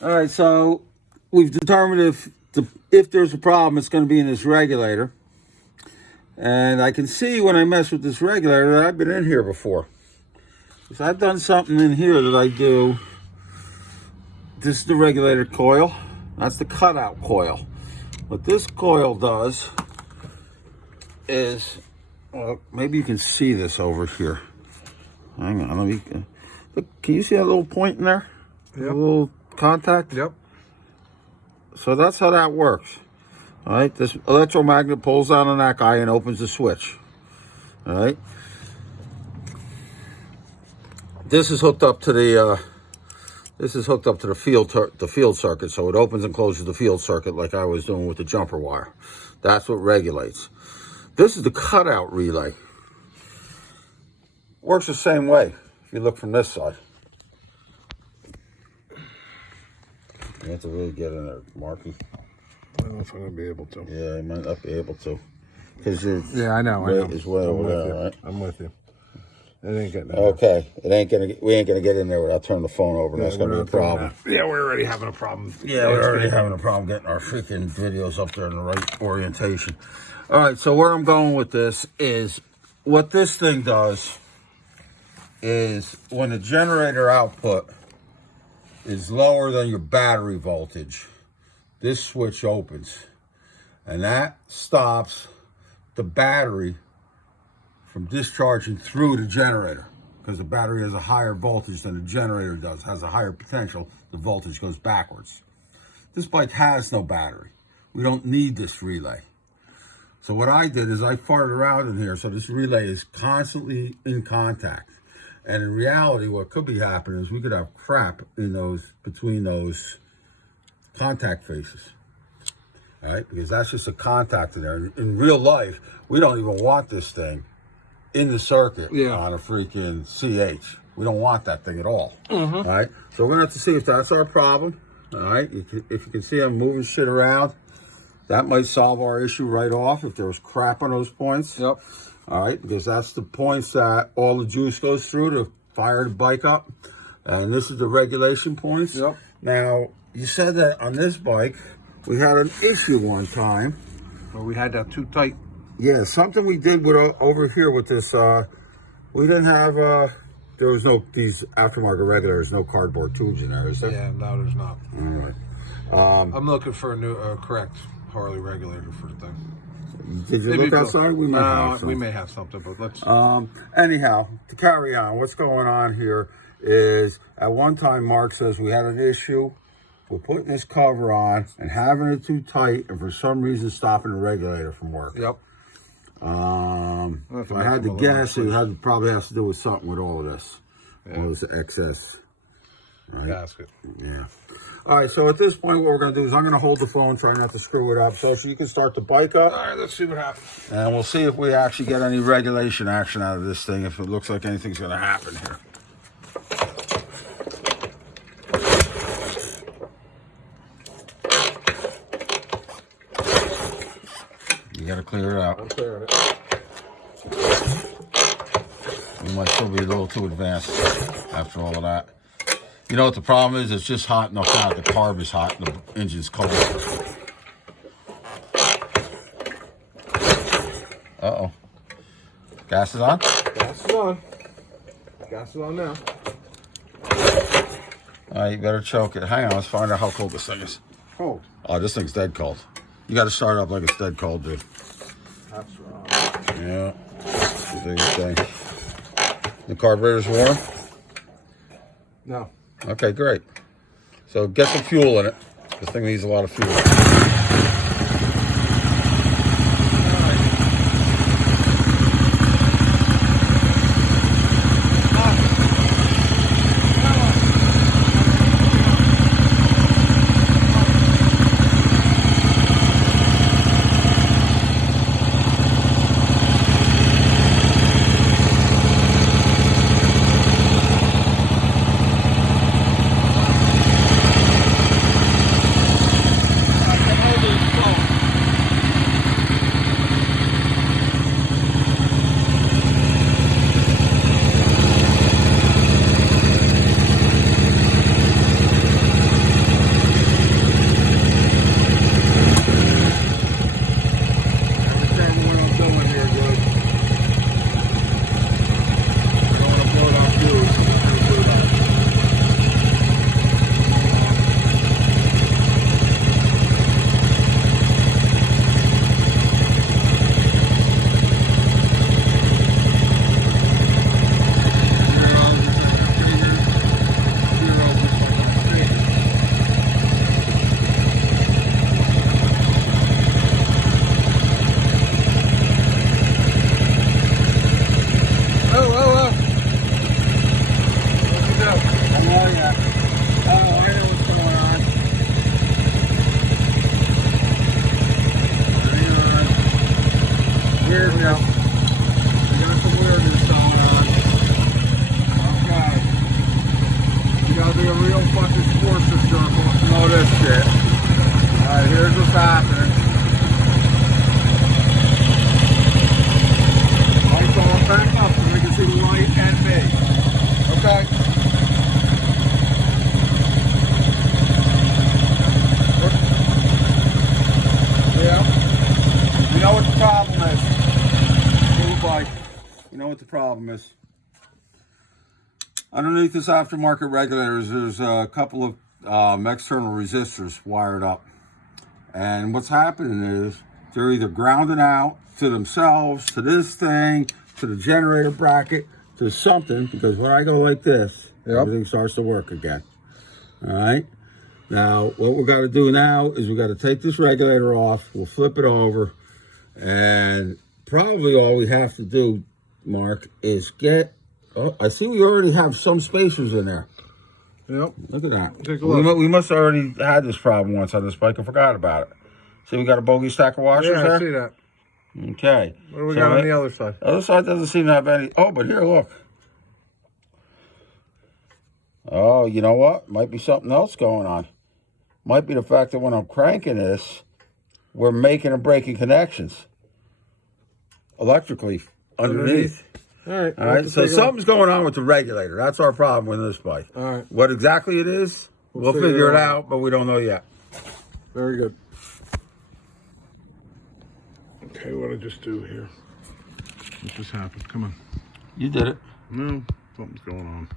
All right, so we've determined if there's a problem, it's going to be in this regulator. And I can see when I mess with this regulator that I've been in here before. So I've done something in here that I do. This is the regulator coil. That's the cutout coil. What this coil does is, well, maybe you can see this over here. Hang on, let me look. Can you see that little point in there? Yep. A little contact? Yep. So that's how that works. All right, this electromagnet pulls down on that guy and opens the switch. All right. This is hooked up to the field circuit, so it opens and closes the field circuit like I was doing with the jumper wire. That's what regulates. This is the cutout relay. Works the same way if you look from this side. You have to really get in there, Marky. I don't know if I'm going to be able to. Yeah, you might not be able to. Because your I know. weight is way over there, right? I'm with you. It ain't getting there. Okay. We ain't gonna get in there without turning the phone over. That's gonna be a problem. Yeah, we're already having a problem. Yeah, we're already having a problem getting our freaking videos up there in the right orientation. All right, so where I'm going with this is what this thing does is when the generator output is lower than your battery voltage, this switch opens, and that stops the battery from discharging through the generator, because the battery has a higher voltage than the generator does, has a higher potential. The voltage goes backwards. This bike has no battery. We don't need this relay. So what I did is I farted around in here so this relay is constantly in contact. And in reality, what could be happening is we could have crap in between those contact faces. All right, because that's just a contact in there. In real life, we don't even want this thing in the circuit on a freaking CH. We don't want that thing at all. All right, so we're gonna have to see if that's our problem. All right, if you can see I'm moving shit around, that might solve our issue right off if there was crap on those points. Yep. All right, because that's the points that all the juice goes through to fire the bike up. And this is the regulation points. Yep. Now, you said that on this bike, we had an issue one time. Well, we had that too tight. Yeah, something we did with over here with this, we didn't have, there was no, these aftermarket regulators, no cardboard tubes in there, is there? Yeah, no, there's not. All right. I'm looking for a new, correct Harley regulator for the thing. Did you look outside? We may have something, but let's. Anyhow, to carry on, what's going on here is at one time Mark says we had an issue with putting this cover on and having it too tight, and for some reason stopping the regulator from working. Yep. If I had to guess, it probably has to do with something with all of this, all this excess. Right? Gasket. Yeah. All right, so at this point, what we're going to do is I'm going to hold the phone, try not to screw it up, so you can start the bike up. All right, let's see what happens. And we'll see if we actually get any regulation action out of this thing, if it looks like anything's going to happen here. You got to clear it out. I'm clearing it. We might still be a little too advanced after all of that. You know what the problem is? It's just hot enough now. The carb is hot and the engine's cold. Uh-oh. Gas is on? Gas is on. Gas is on now. All right, you better choke it. Hang on, let's find out how cold this thing is. Cold. Oh, this thing's dead cold. You got to start up like it's dead cold, dude. That's wrong. Yeah. What do you think? The carburetor's warm? No. Okay, great. So get some fuel in it. This thing needs a lot of fuel. what the problem is. Underneath this aftermarket regulators, there's a couple of external resistors wired up. And what's happening is they're either grounding out to themselves, to this thing, to the generator bracket, to something, because when I go like this, everything starts to work again. All right? Now, what we've got to do now is we've got to take this regulator off, we'll flip it over, and probably all we have to do, Mark, is get... Oh, I see we already have some spacers in there. Yep. Look at that. Take a look. We must have already had this problem once on this bike and forgot about it. See, we got a bogey stack of washers there? Yeah, I see that. Okay. What do we got on the other side? The other side doesn't seem to have any... Oh, but here, look. Oh, you know what? Might be something else going on. Might be the fact that when I'm cranking this, we're making and breaking connections electrically underneath. All right, so something's going on with the regulator. That's our problem with this bike. All right. What exactly it is, we'll figure it out, but we don't know yet. Very good. Okay, what did I just do here? What just happened? Come on. You did it. No, something's going on.